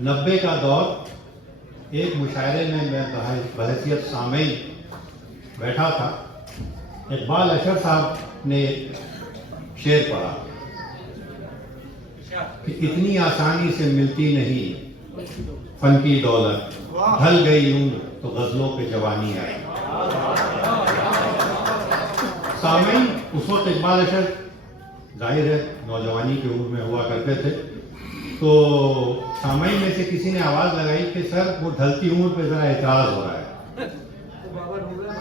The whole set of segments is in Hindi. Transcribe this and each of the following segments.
90 का दौर, एक मुशायरे में मैं बहैसियत सामई बैठा था। इकबाल अशर साहब ने शेर पढ़ा कि इतनी आसानी से मिलती नहीं फन की दौलत, ढल गई उम्र तो गजलों पे जवानी आई। सामई उस वक्त इकबाल अशर जाहिर है नौजवानी की उम्र में हुआ करते थे, तो सामई में से किसी ने आवाज लगाई कि सर वो ढलती उम्र पे जरा एतराज हो रहा है।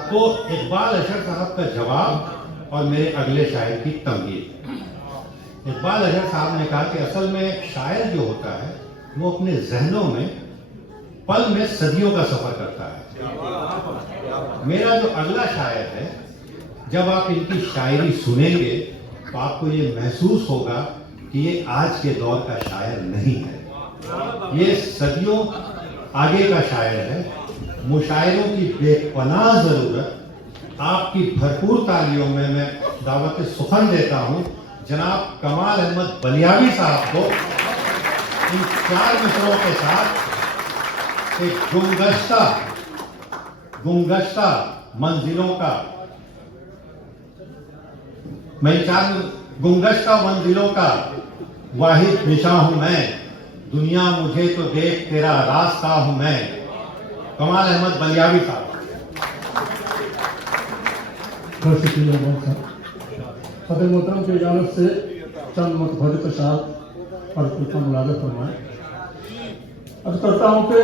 तो इकबाल अशर साहब का जवाब और मेरे अगले शायर की तमहीद। इकबाल अशर साहब ने कहा कि असल में शायर जो होता है वो अपने जहनों में पल में सदियों का सफर करता है। मेरा जो अगला शायर है, जब आप इनकी शायरी सुनेंगे तो आपको ये महसूस होगा कि ये आज के दौर का शायर नहीं है, ये सदियों आगे का शायर है। मुशायरों की बेपनाह जरूरत। आपकी भरपूर तालियों में मैं दावत सुखन देता हूं जनाब कमाल अहमद बलियावी साहब को इन 4 मिसरों के साथ एक गुमगश्ता मंजिलों का, मैं 4 गुमगश्ता मंजिलों का वाहिद निशा हूं मैं, दुनिया मुझे तो देख तेरा रास्ता हूं मैं। कमाल अहमद बलियावी साहब। बहुत शुक्रिया बहुत साहब। सदर मोहतरम की इजाजत से चंद मतभद तशाद और कृपा मुलाज़त फरमाएं। अर्ज करता हूं कि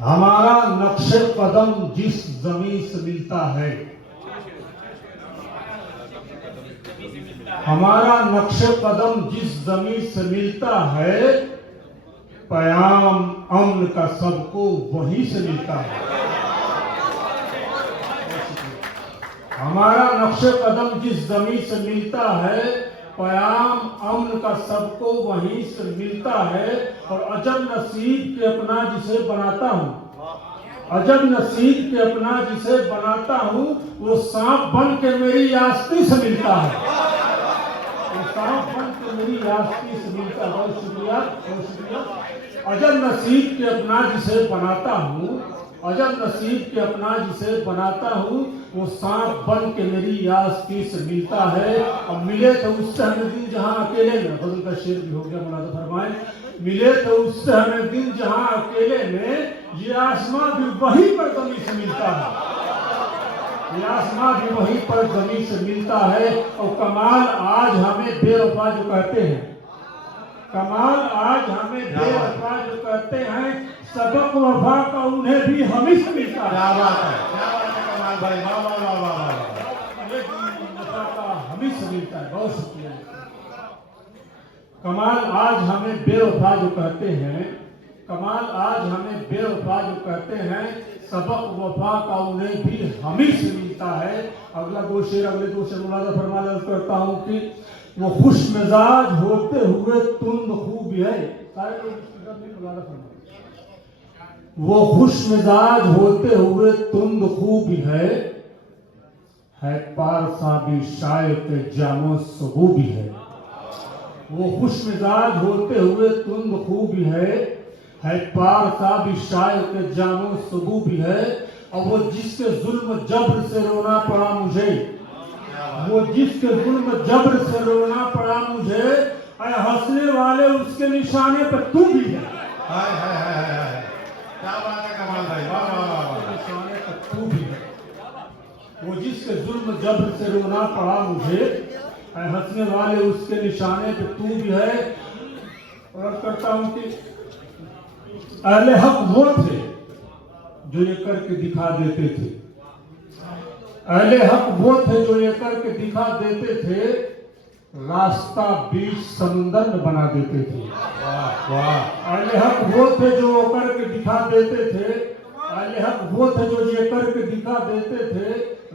हमारा नक्शे कदम जिस जमीन से मिलता है, हमारा नक्शे कदम जिस जमीन से मिलता है, पयाम अम्न का सबको वहीं से मिलता है। हमारा नक्शे कदम जिस जमीन से मिलता है, पयाम अम्न का सबको वहीं से मिलता है। और अजब नसीब के अपना जिसे बनाता हूँ, अजब नसीब के अपना जिसे बनाता हूँ, वो सांप बन के मेरी आस्ती से मिलता है। सांप बन के मेरी आस्ती से मिलता है। बहुत शुक्रिया बहुत शुक्रिया। अजब नसीब के अपना जिसे बनाता हूँ, अजब नसीब के अपना जिसे बनाता हूँ, वो सांप बन के मेरी आस्ती से मिलता है। और मिले तो उससे हमें दिन जहाँ अकेले में, फजल का शेर भी हो गया मुलाज़ा फरमाएं, मिले तो उससे हमें दिन जहाँ अकेले में, ये आसमां भी वहीं पर जमीन से मिलता है। ये आसमां भी वहीं पर जमीन से मिलता है। और कमाल आज हमें बेवफा जो कहते हैं, कमाल आज हमें बेवफा जो कहते हैं, सबक वफा का उन्हें भी हम ही से मिलता है। क्या बात है, क्या बात है कमाल भाई, वाह वाह वाह वाह वाह। वफा का हम ही से मिलता है। बहुत शुक्रिया। कमाल आज हमें बेवफा जो कहते हैं, कमाल आज हमें बेवफा जो कहते हैं, सबक वफा का उन्हें भी हम ही से मिलता है। अगले दो शेर मुलाज़ा फरमाया करता हूँ कि वो खुश मिजाज होते हुए तुंद खूब है। सारे लोग मुलाज़ा फरमाए। वो खुश मिजाज होते हुए तुंद खूब है पारसा भी शायर के जामो सबू भी है। वो खुश मिजाज होते हुए तुंद खूब है पारसा भी शायर के जामो सबू भी है। और वो जिसके जुल्म जब्र से रोना पड़ा मुझे, वो जिसके जुल्म जब्र से रोना पड़ा मुझे, हंसने वाले उसके निशाने पर तू भी है। हाय हाय हाय हाय, क्या बात है कमाल भाई, वाह वाह वाह वाह। निशाने पर तू भी है। वो जिसके जुल्म जब्र से रोना पड़ा मुझे, हंसने वाले उसके निशाने पे तू भी है। और करता हूं कि अहले हक वो थे जो ये करके दिखा देते थे, अहले हक वो थे जो ये करके दिखा देते थे, रास्ता बीच समंदर में बना देते थे। वाह वाह। अहले हक वो थे जो वो करके दिखा देते थे, अहले हक वो थे जो ये करके दिखा देते थे,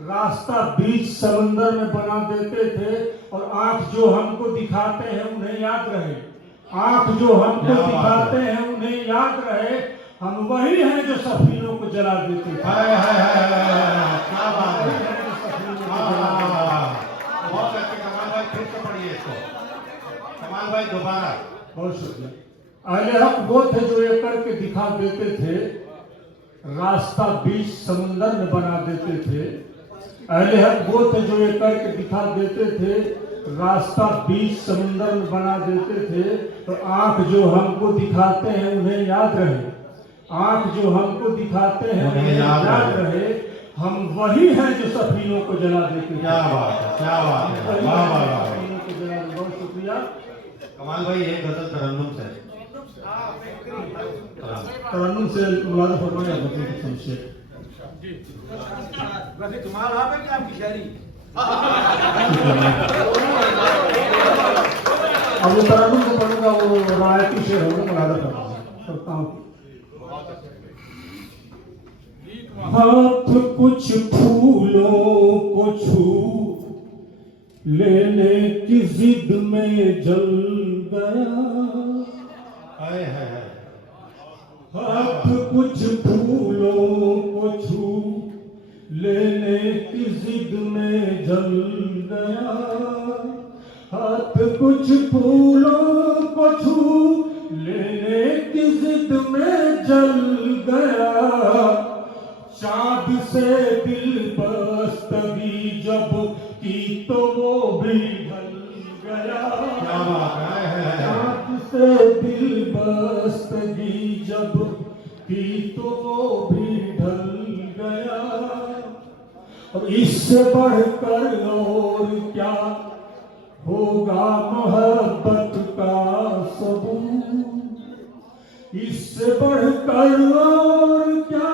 रास्ता बीच समंदर में बना देते थे। और आंख जो हमको दिखाते हैं उन्हें याद रहे, आंख जो हमको दिखाते हैं उन्हें याद रहे, हम वही हैं जो सफीनों को जला देते थे। हाय हाय हाय हाय, क्या बात है, बहुत अच्छे कमाल भाई। फिर से पढ़िए इसको कमाल भाई दोबारा। बहुत शुक्रिया। अहले हक वो थे जो ये करके दिखा देते थे, रास्ता बीच समुंदर में बना देते थे। अहले हक वो थे जो ये करके दिखा देते थे, रास्ता बीच समुंदर में बना देते थे। तो आंख जो हमको दिखाते हैं उन्हें याद रहे, आंख जो हमको दिखाते हैं उन्हें याद रहे, हम वही हैं जो सफीनों को जला देते। क्या बात है, क्या बात है, वाह वाह वाह। बहुत शुक्रिया। कमाल भाई, एक गजल तरन्नुम से तरन्नुम से मुलादा फरमाया बतौर की शमशेर। वैसे कमाल आप है कि आपकी शायरी? अब वो तरन्नुम से पढ़ूंगा, वो रायती शेर होगा, मुलादा करता हूँ। हाथ कुछ फूलों को छू लेने की जिद में जल गया। हाय हाय हाय। हाथ कुछ फूलों को छू लेने की जिद में जल गया। हाथ कुछ फूलों को छू लेने की जिद में जल गया। चाँद से दिल बस्तगी जब की तो वो भी ढल गया। क्या बात है। चाँद से दिल बस्तगी जब की तो वो भी ढल गया। और इससे बढ़कर और क्या होगा मोहब्बत का सबूत। इससे बढ़कर और क्या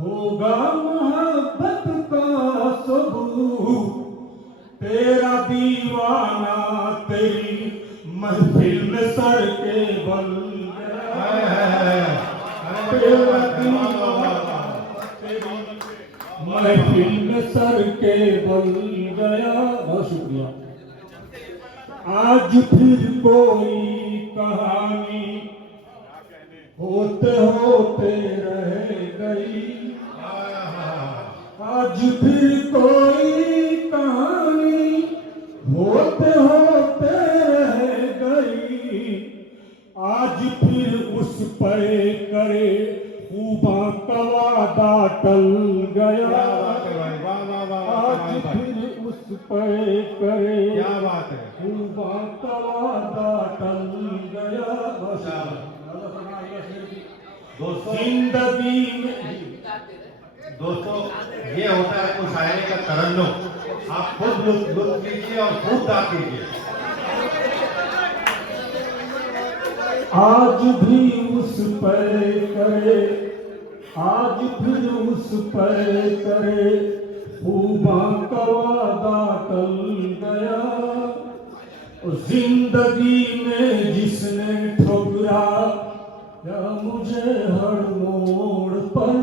होगा मोहब्बत का सबूत। तेरा दीवाना तेरी महफिल में सर के बल गया। तेरा दीवाना तेरी महफिल में सर के बल गया। बहुत शुक्रिया। आज फिर कोई कहानी होते होते रह गई। आज फिर कोई कहानी होते होते रह गई। आज फिर उस पर करे खूबा का वादा टल गया। आज फिर उस पर करे क्या बात है। खूबा का वादा टल गया। जिंदगी में दोस्तों, ये होता है कुछ शायरी का तरन्नुम। आप खुद लुत्फ लीजिए और खूब गा कीजिए। आज भी उस पर करे, आज फिर उस पर करे खूबा का वादा टल गया। जिंदगी में जिसने ठुकरा या मुझे हर मोड़ पर।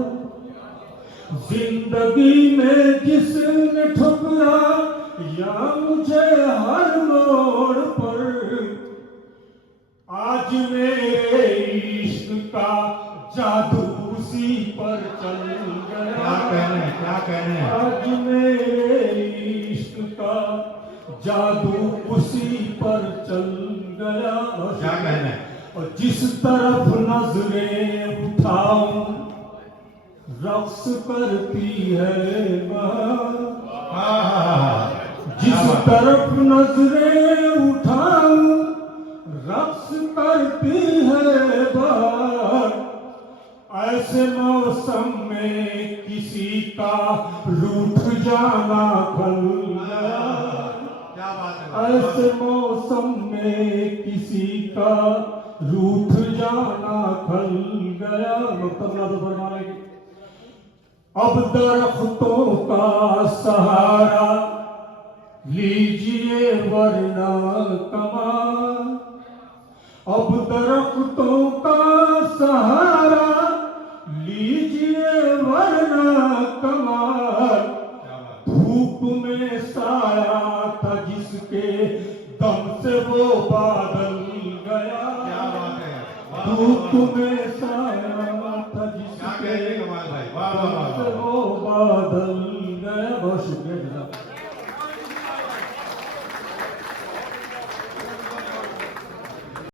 जिंदगी में जिसने ठुकरा या मुझे हर मोड़ पर। आज मेरे इश्क का जादू उसी पर चल गया। क्या कहने। आज मेरे इश्क का जादू उसी पर चल गया। क्या कहना है। और जिस तरफ नजरें उठाऊं रक्स करती है वहाँ। जिस तरफ नजरें उठाऊं रक्स करती है वहाँ। ऐसे मौसम में किसी का रूठ जाना खल गया। क्या बात है। ऐसे मौसम में किसी का रूठ जाना खल गया। मतलब फरमाने की अब दरख्तों का सहारा लीजिए वरना कमाल। अब दरख्तों का सहारा लीजिए वरना कमाल। धूप में साया था जिसके दम से वो बादल गया। क्या बात है। धूप में